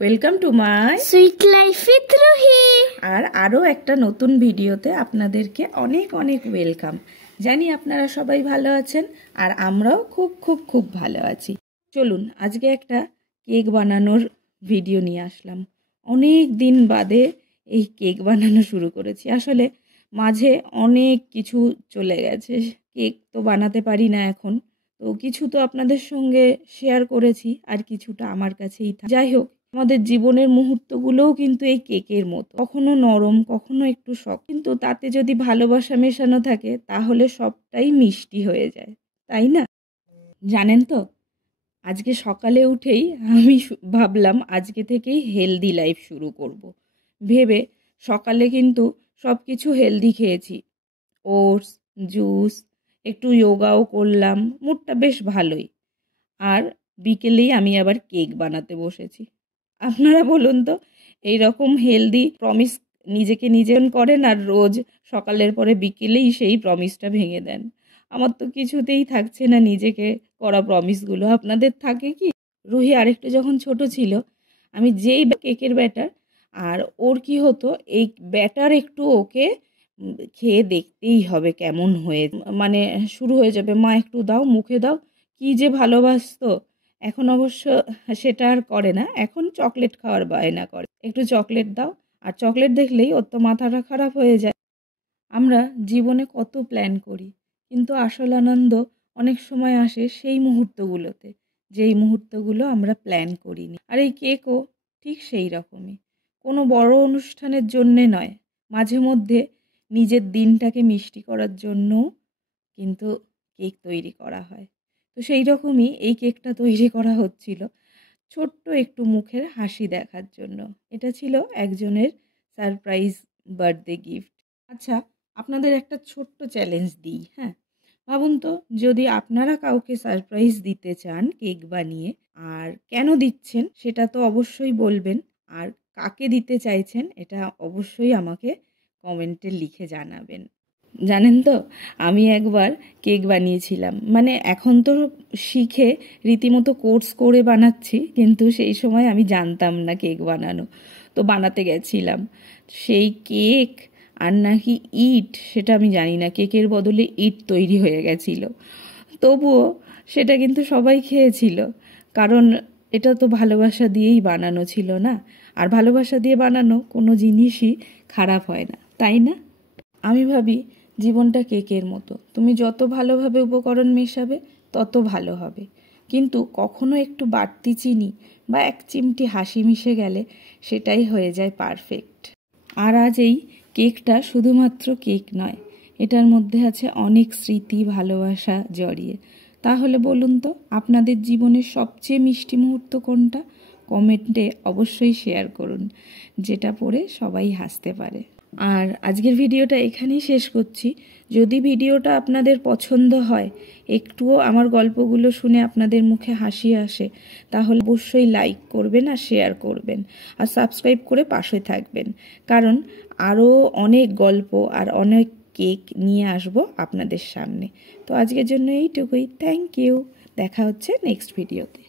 Welcome to my sweet life with Ruhi. আর আরও একটা নতুন ভিডিওতে আপনাদেরকে অনেক অনেক ওয়েলকাম। জানি আপনারা সবাই ভালো আছেন আর আমরাও খুব খুব খুব ভালো আছি। চলুন আজকে একটা কেক বানানোর ভিডিও নিয়ে আসলাম। অনেক দিন বাদে এই কেক বানানো শুরু করেছি। আসলে মাঝে অনেক কিছু চলে গেছে, কেক তো বানাতে পারি না এখন। তো কিছু তো আপনাদের সঙ্গে শেয়ার করেছি আর কিছুটা আমার কাছেই যাই হোক, আমাদের জীবনের মুহূর্তগুলোও কিন্তু এই কেকের মতো, কখনো নরম কখনো একটু শক্ত, কিন্তু তাতে যদি ভালোবাসা মেশানো থাকে তাহলে সবটাই মিষ্টি হয়ে যায়, তাই না? জানেন তো, আজকে সকালে উঠেই আমি ভাবলাম আজকে থেকেই হেলদি লাইফ শুরু করব। ভেবে সকালে কিন্তু সব কিছু হেলদি খেয়েছি, ওটস, জুস, একটু যোগাও করলাম, মুডটা বেশ ভালোই। আর বিকেলেই আমি আবার কেক বানাতে বসেছি। আপনারা বলুন তো, এইরকম হেলদি প্রমিস নিজেকে নিজে করেন আর রোজ সকালের পরে বিকেলেই সেই প্রমিসটা ভেঙে দেন। আমার তো কিছুতেই থাকছে না নিজেকে করা প্রমিসগুলো। আপনাদের থাকে কি? রুহি আরেকটু যখন ছোট ছিল, আমি যেই কেকের ব্যাটার, আর ওর কি হতো, এই ব্যাটার একটু ওকে খেয়ে দেখতেই হবে কেমন হয়ে, মানে শুরু হয়ে যাবে, মা একটু দাও, মুখে দাও। কি যে ভালোবাসতো। এখন অবশ্য সেটা আর করে না, এখন চকলেট খাওয়ার বায়না করে, একটু চকলেট দাও। আর চকলেট দেখলেই ওর তো মাথাটা খারাপ হয়ে যায়। আমরা জীবনে কত প্ল্যান করি, কিন্তু আসল আনন্দ অনেক সময় আসে সেই মুহূর্তগুলোতে, যেই মুহূর্তগুলো আমরা প্ল্যান করিনি। আর এই কেকও ঠিক সেই রকমই, কোনো বড় অনুষ্ঠানের জন্যে নয়, মাঝে মধ্যে নিজের দিনটাকে মিষ্টি করার জন্যও কিন্তু কেক তৈরি করা হয়। তো সেই রকমই এই কেকটা তৈরি করা হচ্ছিল ছোট্ট একটু মুখের হাসি দেখার জন্য। এটা ছিল একজনের সারপ্রাইজ বার্থডে গিফট। আচ্ছা, আপনাদের একটা ছোট্ট চ্যালেঞ্জ দিই, হ্যাঁ? ভাবুন তো, যদি আপনারা কাউকে সারপ্রাইজ দিতে চান কেক বানিয়ে, আর কেন দিচ্ছেন সেটা তো অবশ্যই বলবেন, আর কাকে দিতে চাইছেন এটা অবশ্যই আমাকে কমেন্টে লিখে জানাবেন। জানেন তো, আমি একবার কেক বানিয়েছিলাম, মানে এখন তো শিখে রীতিমতো কোর্স করে বানাচ্ছি, কিন্তু সেই সময় আমি জানতাম না কেক বানানো। তো বানাতে গেছিলাম সেই কেক, আর নাকি ইট, সেটা আমি জানি না, কেকের বদলে ইট তৈরি হয়ে গেছিল। তবুও সেটা কিন্তু সবাই খেয়েছিল, কারণ এটা তো ভালোবাসা দিয়েই বানানো ছিল না, আর ভালোবাসা দিয়ে বানানো কোনো জিনিসই খারাপ হয় না, তাই না? আমি ভাবি জীবনটা কেকের মতো, তুমি যত ভালোভাবে উপকরণ মেশাবে তত ভালো হবে, কিন্তু কখনো একটু বাড়তি চিনি বা এক চিমটি হাসি মিশে গেলে সেটাই হয়ে যায় পারফেক্ট। আর আজ এই কেকটা শুধুমাত্র কেক নয়, এটার মধ্যে আছে অনেক স্মৃতি, ভালোবাসা জড়িয়ে। তাহলে বলুন তো, আপনাদের জীবনের সবচেয়ে মিষ্টি মুহূর্ত কোনটা? কমেন্টে অবশ্যই শেয়ার করুন, যেটা পড়ে সবাই হাসতে পারে। আর আজকের ভিডিওটা এখানেই শেষ করছি। যদি ভিডিওটা আপনাদের পছন্দ হয়, একটুও আমার গল্পগুলো শুনে আপনাদের মুখে হাসি আসে, তাহলে অবশ্যই লাইক করবেন আর শেয়ার করবেন আর সাবস্ক্রাইব করে পাশে থাকবেন, কারণ আরও অনেক গল্প আর অনেক কেক নিয়ে আসব আপনাদের সামনে। তো আজকের জন্য এইটুকুই। Thank you. দেখা হচ্ছে নেক্সট ভিডিওতে।